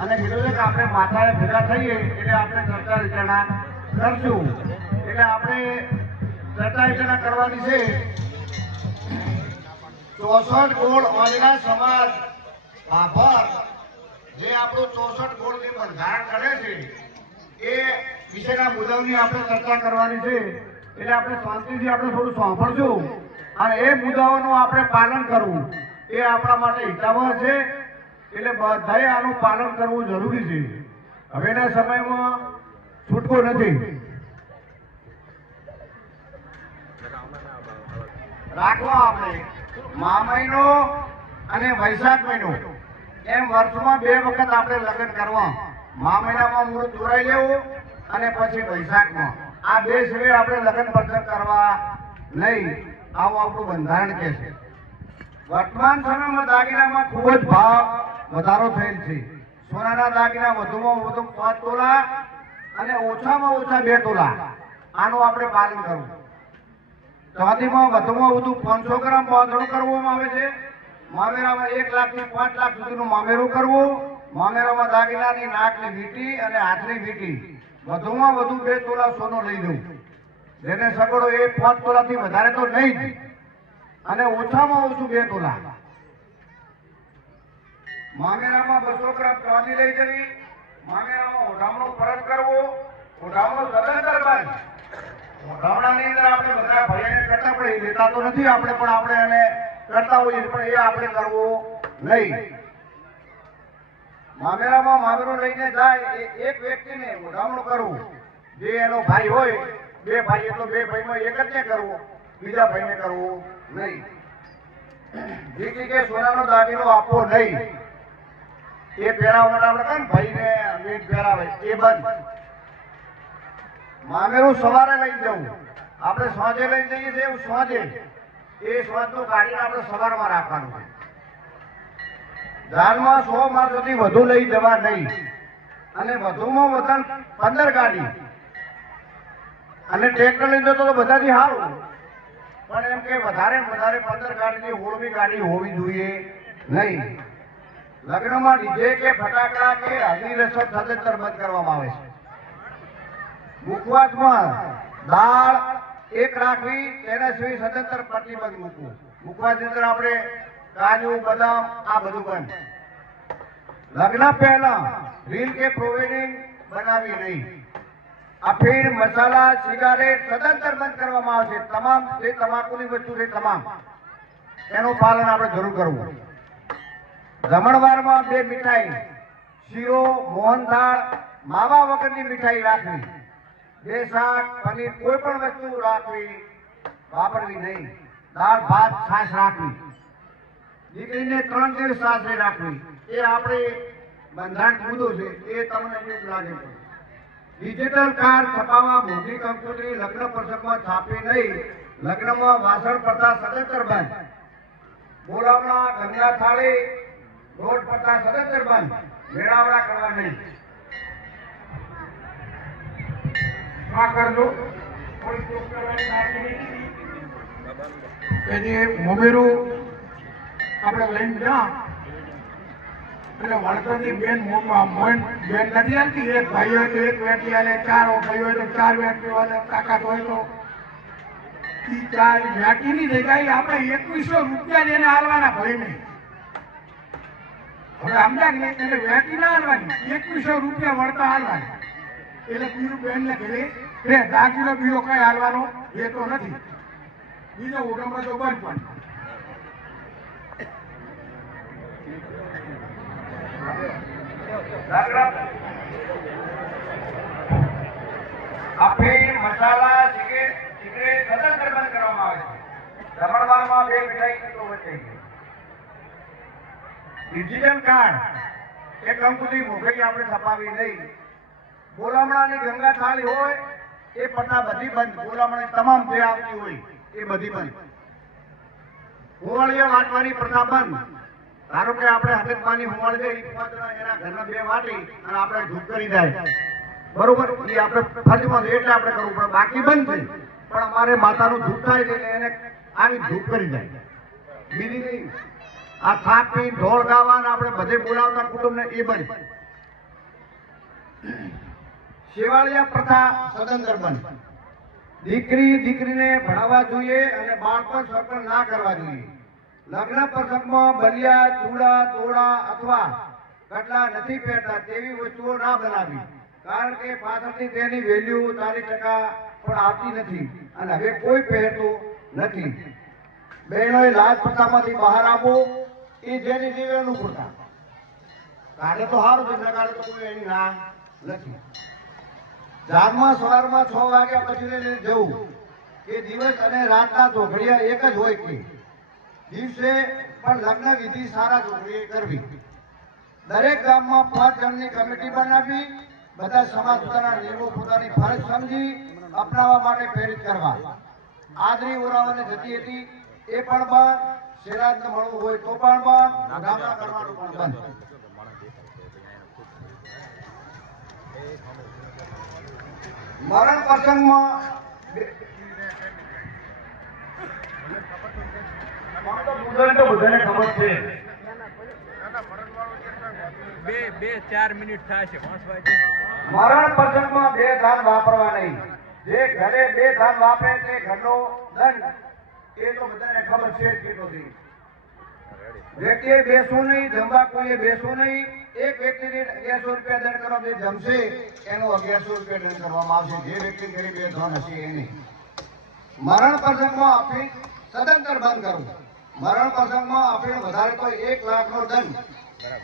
અને બીજું છે કે આપણે માતાએ ભેગા થઈએ એટલે આપણે ચર્ચા વિચારણા કરશું. એટલે આપણે ચર્ચા વિચારણા કરવાની છે. ચોસઠ ગોળ ઓલિયા સમાજ. આભાર. જે આપણું ચોસઠ ગોળ જે બંધારણ કરે છે, એ વિશેના મુદ્દાઓની આપણે ચર્ચા કરવાની છે. એટલે આપણે શાંતિથી આપણે થોડું સાંભળશું. અને એ મુદ્દાઓનું આપણે પાલન કરવું. એ આપણા માટે હિતાવહ છે. એટલે બધાએ આનું પાલન કરવું જરૂરી છે. હવેના સમયમાં છૂટકો નથી. રાખો આપણે. મા મહિનો અને વૈશાખ મહિનો એમ વર્ષમાં બે વખત આપણે લગ્ન કરવા. મા મહિનામાં મુહૂર્ત જોડાઈ લેવું અને પછી વૈશાખમાં. આ બે સિવાય આપણે લગ્ન પ્રસંગ કરવા નહીં. આવું આપણું બંધારણ કે છે. વર્તમાન સમયમાં દાગીનામાં ખૂબ જ ભાવ વધારો થયેલ છે. સોનાના દાગીના વધુમાં વધુ પાંચ તોલા અને ઓછામાં ઓછા બે તોલા. આનું આપણે પાલન કરવું. ચાંદીમાં વધુમાં વધુ પાંચસો ગ્રામ બાંધણું કરવામાં આવે છે. મામેરામાં એક લાખથી પાંચ લાખ સુધીનું મામેરું કરવું. મામેરામાં દાગીનાની નાકની વીટી અને હાથની વીટી. વધુમાં વધુ બે તોલા સોનું લઈ જવું જેને સગડો એ પાંચ તોલાથી વધારે તો નહીં અને ઓછામાં ઓછું બે તોલા. મામેરામાં બસો ગ્રામ ચાંદી લઈ જવી. મામેરામાં ઓઢામણું પરત કરવું. ઓઢામણું સદંતર બંધ. ઓઢામણાની અંદર આપણે બધા ભાઈને કરતા એ લેતા તો નથી આપણે, પણ આપણે એને કરતા હોઈએ પણ એ આપણે કરવું નહીં. મામેરામાં મામેરો લઈને જાય એ એક વ્યક્તિને ઓઢામણું કરવું. જે એનો ભાઈ હોય, બે ભાઈ એટલો બે ભાઈમાં એક જ ને કરવો, બીજા ભાઈને કરવો નહીં. જે કે સોનાનો દાગીનો આપવો નહીં. એ પહેરાવા આપણે ભાઈને મીઠ પહેરાવે. એ બંધ. મામેરું સવારે લઈ જવું. આપણે સાંજે લઈ જઈએ છીએ એવું સાંજે. એ સ્વાદનું કાઢીને આપણે સવારમાં રાખવાનું છે. દાનમાં સો માર સુધી વધુ લઈ જવા નહીં. અને વધુમાં વધુ પંદર ગાડી. અને ટ્રેક્ટર લઈ જતો તો બધાથી સારું. પણ એમ કે વધારે વધારે પંદર ગાડીની હોળવી ગાડી હોવી જોઈએ નહીં. લગ્નમાં ડીજે કે ફટાકડા કે હાજરી રસમ સદંતર બંધ કરવામાં આવે છે. મુખવાસમાં દાળ એક રાખવી, તેના સિવાય સદંતર પ્રતિબંધ મૂકવું. મુખવાસની અંદર આપણે કાજુ, બદામ, આ બધું બંધ. લગ્ન પહેલા રીલ કે પ્રોવિડિંગ બનાવી નહીં. અફીણ મસાલા, સિગારેટ સદંતર બંધ કરવામાં આવશે તમામ જે તમાકુની વસ્તુ છે તમામ. એનું પાલન આપણે જરૂર કરવું. જમણવારમાં બે મીઠાઈ, શીરો, મોહનથાળ, માવા વગરની મીઠાઈ રાખવી. બે શાક, પનીર કોઈ પણ વસ્તુ રાખવી, વાપરવી નહીં. દાળ, ભાત, છાશ રાખવી. દીકરીને ત્રણ દિવસ સાસરે રાખવી. એ આપણે બંધારણ મુદ્દો છે, એ તમને એવું લાગે ડિજિટલ કાર્ડ છપાવવા મોટી કંકોત્રી લગ્ન પ્રસંગમાં છાપી નહીં. લગ્નમાં વાસણ પડતા સદંતર બંધ. બોલાવણા ગંગા થાળી રોડ પડતા સદંતર બંધ. મેળાવડા કરવા નહીં. આ કરજો. જે મોમેરું આપણે લઈને જ્યાં એટલે વળતરની બેન મોઈન બેન નથી આવતી. એક ભાઈ હોય તો એક વેટી આલે ચાર ભાઈ હોય તો ચાર વેટી વાલે કાકા હોય તો. ચાર વેટીની જગ્યાએ આપણે એકવીસો રૂપિયા જેને હાલવાના ભાઈને હવે સમજ્યા એટલે વળતા હાલવાની. એટલે બીજું બેન ને કઈ હાલવાનો? બીજો ઉગમમાં તો બંધ પણ. અફીણ મસાલા સિગરેટ સિગરેટ સદંતર બંધ કરવામાં આવે છે. જમણવારમાં બે મીઠાઈ તો વચ્ચે. ડિજિટલ કાર્ડ એ કંકુની મોઘઈ આપણે છપાવી નહીં. બોલામણાની ગંગા થાળી હોય, એ પટ્ટા બધી બંધ. બોલામણાની તમામ જે આવતી હોય, એ બધી બંધ. હોવાળીએ વાટવાની પ્રથા બંધ. ધારો કે આપણે હકતમાની હોવાળ પાંચ એના ઘરના બે વાટી અને આપણે ધૂપ કરી જાય. બરોબર? એ આપણે ફરજમાં એટલે આપણે કરવું પડે. બાકી બંધ છે. પણ અમારે માતાનું ધૂપ થાય છે એને આવી ધૂપ કરી જાય. બીજી નહીં. આ થાક ઢોળ ગાવાના આપણે બધે બોલાવતા કુટુંબને એ બની. શેવાળિયા પ્રથા સદંતર બની. દીકરી દીકરીને ભણાવવા જોઈએ અને બાળપણ સ્વપ્ન ના કરવા જોઈએ. લગ્ન પ્રસંગમાં બલિયા, ચૂડા, તોડા અથવા કટલા નથી પહેરતા તેવી વસ્તુઓ ના બનાવી. કારણ કે પાછળથી તેની વેલ્યુ ચાલીસ ટકા પણ આવતી નથી અને હવે કોઈ પહેરતું નથી. બહેનોએ લાજ પ્રથામાંથી બહાર આવવું એ જેની જીવે અનુકૂળતા. કાઢે તો સારું છે ના કાઢે તો કોઈ એની ના નથી જાગમાં સવારમાં છ વાગ્યા પછી જવું. કે દિવસ અને રાતના ચોઘડિયા એક જ હોય કે દિવસે પણ લગ્ન વિધિ સારા ચોઘડીએ કરવી. દરેક ગામમાં પાંચ જણની કમિટી બનાવી, બધા સમાજ પોતાના નિયમો, પોતાની ફરજ સમજી અપનાવવા માટે પ્રેરિત કરવા. આદરી ઓરાઓને જતી હતી, એ પણ બંધ શેરાજને મળવું હોય તો પણ ગામડા કરવાનું પણ બંધ. મરણ પ્રસંગમાં બુધાને ખબર છે. બે બે ચાર મિનિટ થાય છે માણસભાઈ મરણ પ્રસંગમાં બે ધાન વાપરવા નહીં. જે ઘરે બે ધાન વાપરે તે ઘરનો દંડ. એ તો બધાને ખબર છે કેટલો છે? વ્યક્તિએ બેસવું નહીં જમવા કોઈએ બેસવું નહીં. એક વ્યક્તિને અગિયારસો રૂપિયા દંડ કરવા જે જમશે એનો અગિયારસો રૂપિયા દંડ કરવામાં આવશે. જે વ્યક્તિ ગરીબ એ ધન હશે એને. મરણ પ્રસંગમાં અફીણ સદંતર બંધ કરવું. મરણ પ્રસંગમાં અફીણ વધારે તો એક લાખનો દંડ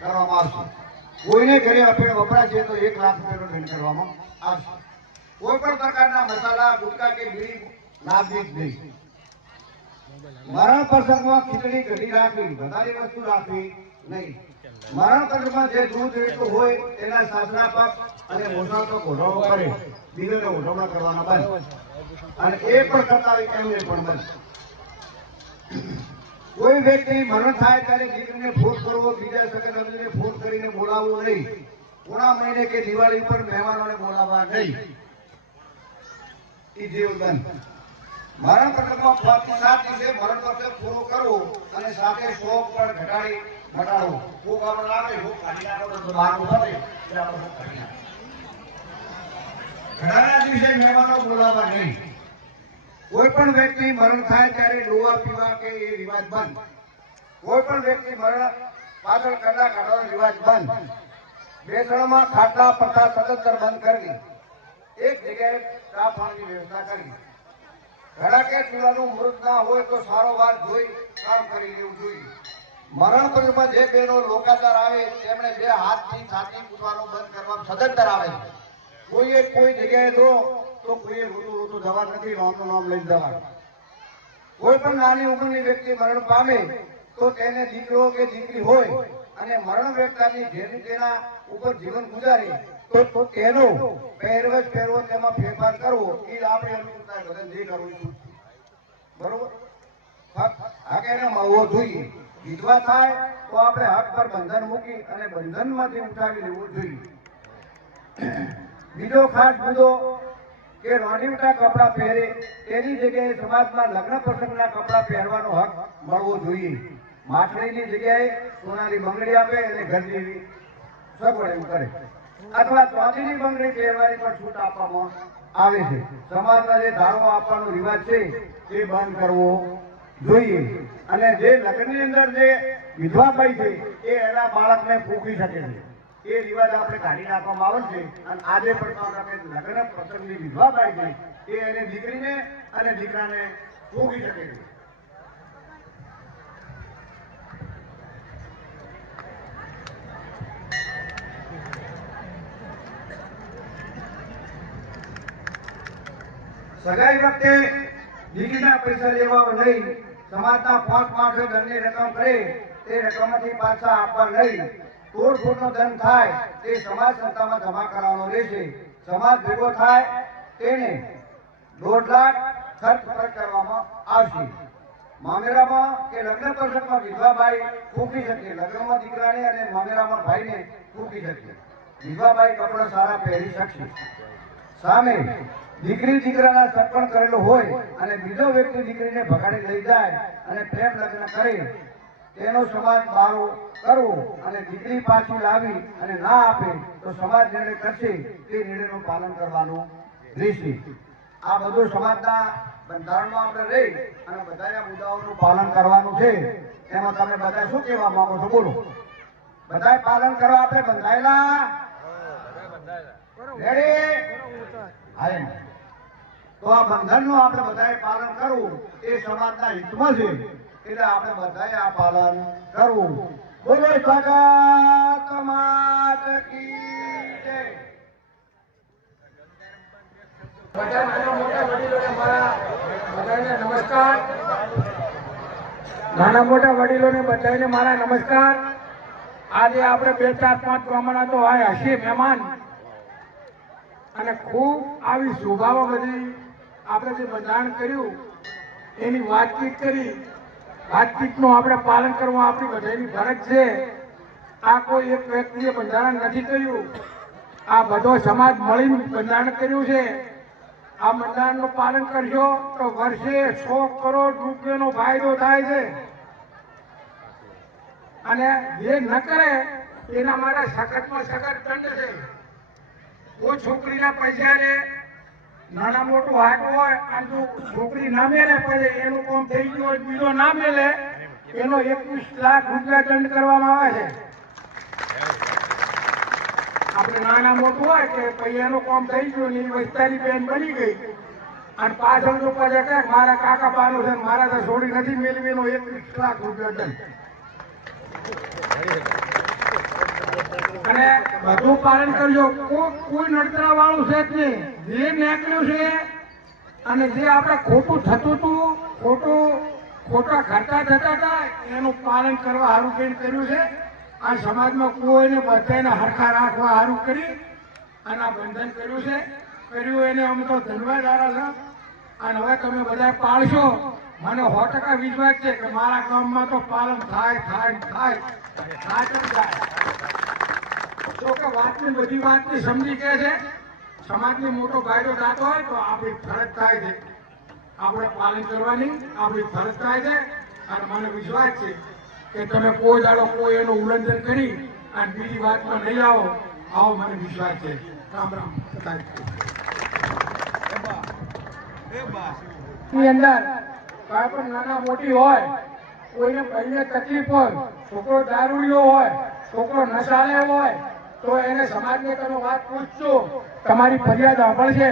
કરવામાં આવશે. કોઈને ઘરે અફીણ વપરાય છે તો એક લાખ રૂપિયાનો દંડ કરવામાં આવશે. કોઈ પણ પ્રકારના મસાલા ગુટકા કે બીડી લાભ નહીં મરણ પ્રસંગમાં ખીચડી ઘટી રાખવી, વધારે વસ્તુ રાખવી નહીં. મરણ પ્રસંગમાં જે દૂધ વેચતું હોય તેના સાસરા પગ અને પગ ઓઢવણો કરે. બીજાને ઓઢવણા કરવાના બંધ અને એ પણ કરતા હોય એમને પણ બંધ કોઈ વ્યક્તિ મરણ થાય ત્યારે દીકરીને ફોન કરવો, બીજા સગા ફોન કરીને બોલાવવો નહીં. પૂણા મહિને કે દિવાળી પર મહેમાનોને બોલાવવા નહીં. એ જીવ બંધ. મરણ પ્રસંગમાં પાંચથી સાત દિવસે મરણ પ્રસંગ પૂરો કરવો અને સાથે શોખ પણ ઘટાડી ઘટાડવો ભૂખ આપણને લાગે ભૂખ કાઢી નાખો બહાર ઊભા રહે એટલે આપણે ભૂખ કાઢી નાખો. ઘડાના દિવસે મહેમાનો બોલાવવા નહીં. કોઈ પણ વ્યક્તિ મરણ થાય ત્યારે ડોવા પીવા કે એ રિવાજ બંધ. કોઈ પણ વ્યક્તિ મરણ પાછળ કરતા કાઢવાનો રિવાજ બંધ. બેસણમાં ખાટલા પડતા સદંતર બંધ કરવી એક જગ્યાએ ચા પાણીની વ્યવસ્થા કરવી ઘણા કે પીવાનું મૃત ના હોય તો સારો વાર જોઈ, કામ કરી લેવું જોઈએ. મરણ પર્યુમાં જે બહેનો લોકાચાર આવે, તેમણે બે હાથથી છાતી પૂછવાનું બંધ કરવા સદંતર આવે. કોઈએ કોઈ જગ્યાએ જો તો કોઈએ રોતું રોતું જવા નથી, નામનું નામ લઈને જવા. કોઈ પણ નાની ઉંમરની વ્યક્તિ મરણ પામે, તો તેને દીકરો કે દીકરી હોય, અને મરણ વ્યક્તિની જેની તેના ઉપર જીવન ગુજારે. તો તેનો પહેરવેશ પહેરવો તેમાં ફેરફાર કરવો, એ આપણે અનુકૂળતા બધાને જે કરવું. બરોબર? હક એને મળવો જોઈએ વિધવા થાય, તો આપણે હક પર બંધન મૂકી અને બંધનમાંથી ઉઠાવી લેવું જોઈએ. બીજો ખાસ મુદ્દો કે રોણીવટા કપડાં પહેરે, તેની જગ્યાએ સમાજમાં લગ્ન પ્રસંગના કપડાં પહેરવાનો હક મળવો જોઈએ. માછલીની જગ્યાએ સોનાની બંગડી આપે અને ઘર જેવી સગવડ એમ કરે. અથવા ચાંદીની બંગડી પહેરવાની પણ છૂટ આપવામાં આવે છે. સમાજના જે ધારો આપવાનો રિવાજ છે, એ બંધ કરવો જોઈએ. અને જે લગ્નની અંદર જે વિધવા બાઈ છે, એ એના બાળકને ફૂંકી શકે છે. એ રિવાજ આપણે કાઢી નાખવામાં આવે છે. અને આજે પણ આપણે લગ્ન પ્રસંગની વિધવા બાઈ છે, એ એને દીકરીને અને દીકરાને ભોગી શકે છે. સગાઈ વખતે દીકરીના પૈસા લેવા નહીં. સમાજના પાંચ માણસો દંડની રકમ કરે, તે રકમથી પાછા આપવા નહીં. તોડફોડનો દંડ થાય, તે સમાજ સંસ્થામાં જમા કરાવવાનો રહેશે. સમાજ ભેગો થાય, તેને દોઢ લાખ ખર્ચ ખર્ચ કરવામાં આવશે. મામેરામાં કે લગ્ન પ્રસંગમાં વિધવાભાઈ ફૂંકી શકે. લગ્નમાં દીકરાને અને મામેરામાં ભાઈને ફૂંકી શકે. વિધવાભાઈ કપડાં સારા પહેરી શકશે. સામે દીકરી દીકરાના સર્પણ કરેલો હોય અને બીજો વ્યક્તિ દીકરીને ભગાડી લઈ જાય અને પ્રેમ લગ્ન કરે તેનો સમાજ બારો કરવો અને દીકરી પાછી લાવી અને ના આપે તો સમાજ નિર્ણય કરશે તે નિર્ણયનું પાલન કરવાનું રહેશે. આ બધું સમાજના બંધારણમાં આપણે રહી અને બધાના મુદ્દાઓનું પાલન કરવાનું છે. એમાં તમે બધા શું કહેવા માંગો છો? બોલો. બધા પાલન કરવા આપણે બંધાયેલા? રેડી હા એમ. તો આ બંધનનું આપણે બધાએ પાલન કરવું. એ સમાજના હિતમાં છે. એટલે આપણે બધાએ આ પાલન કરવું. બોલો સગત બધા નાના મોટા વડીલોને મારા બધાને નમસ્કાર. નાના મોટા વડીલોને બધાને મારા નમસ્કાર. આજે આપણે બે ચાર પાંચ ગામડા તો આ હશે મહેમાન. અને ખૂબ આવી શોભાઓ બધી આપણે જે બંધારણ કર્યું, એની વાતચીત કરી, વાતચીતનું આપણે પાલન કરવું આપણી બધાની ફરજ છે. આ કોઈ એક વ્યક્તિએ બંધારણ નથી કર્યું. આ બધો સમાજ મળીને બંધારણ કર્યું છે. આ બંધારણનું પાલન કરશો તો વર્ષે સો કરોડ રૂપિયાનો ફાયદો થાય છે. અને જે ન કરે, એના માટે સખતમાં સખત દંડ છે. કોઈ છોકરીના પૈસા લે નાના મોટું હાટ હોય અને જો છોકરી ના મેલે, પછી એનું કોમ થઈ ગયું હોય, બીજો ના મેલે, એનો એકવીસ લાખ રૂપિયા દંડ કરવામાં આવે છે. આપણે નાના મોટું હોય કે પછી એનું કોમ થઈ ગયું ને એ વસ્તારી બેન બની ગઈ. અને પાછળ જો પાછા કહે મારા કાકા બાનું છે, મારા તો છોડી નથી મેળવી એનો એકવીસ લાખ રૂપિયા દંડ. અને બધું પાલન કરજો. કોઈ નડતરા વાળું છે જ નહીં. જે નીકળ્યું છે અને જે આપણે ખોટું થતું હતું, ખોટું ખોટા ખર્ચા થતા હતા, એનું પાલન કરવા સારું કરીને કર્યું છે. આ સમાજમાં કોઈને બધાને હરખા રાખવા સારું કરી અને આ બંધન કર્યું છે. કર્યું એને અમે તો ધન્યવાદ આરા છે. અને હવે તમે બધા પાળશો. મને સો ટકા વિશ્વાસ છે કે મારા ગામમાં તો પાલન થાય થાય થાય. થાય જો કે વાતની બધી વાતની સમજી કે છે? સમાજની મોટો ફાયદો થતો હોય તો આપણી ફરજ થાય છે. આપણે પાલન કરવાની આપણી ફરજ થાય છે. અને મને વિશ્વાસ છે કે તમે કોઈ દાડો કોઈ એનું ઉલ્લંઘન કરી અને બીજી વાતમાં નહીં આવો આવો મને વિશ્વાસ છે. રામ રામ. ની અંદર કોઈ નાના મોટી હોય, કોઈને કઈને તકલીફ હોય, છોકરો દારૂડિયો હોય, છોકરો નશાળે હોય તો એને સમાજને તમે વાત પૂછજો. તમારી ફરિયાદ સાંભળશે.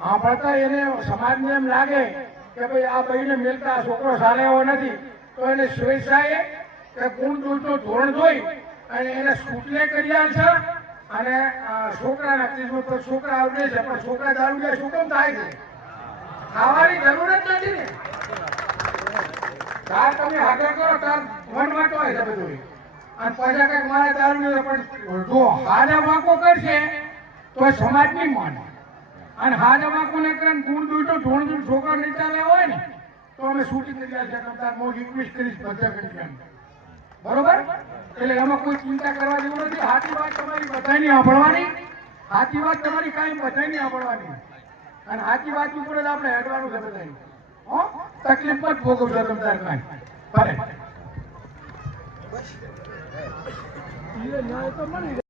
સાંભળતા એને સમાજને એમ લાગે કે ભાઈ આ ભાઈને મિલતા છોકરો સારો એવો નથી. તો એને સ્વેચ્છાએ કે ગુણ દોષનું ધોરણ જોઈ અને એને સ્કૂટલે કરી છે અને છોકરા છોકરાના કિસ્મત તો છોકરા આવડે છે, પણ છોકરા દારૂડિયા શું કેમ થાય છે? ખાવાની જરૂર જ નથી ને. તાર તમે હાજર કરો, તાર વનવાટ હોય છે બધું અને પછી કંઈક મારે દારૂ પણ જો હાજા વાંકો કરશે, તો સમાજ નહીં માને. અને હાજા વાંકો ને કરીને ગુણ દૂટો ધોણ દૂર છોકરા નહીં ચાલે હોય ને, તો અમે શૂટિંગ કરી છે તમે તાર મોજ રિક્વેસ્ટ કરીશ, બધા કરી છે બરોબર? એટલે એમાં કોઈ ચિંતા કરવા જેવું નથી. સાચી વાત તમારી બધાની સાંભળવાની. સાચી વાત તમારી કાંઈ બધાની સાંભળવાની. અને સાચી વાત ઉપર જ આપણે હેડવાનું છે બધાની હો? તકલીફ જ ભોગવશો તમે તાર કાંઈ. ભલે. Yeah, now I'm coming.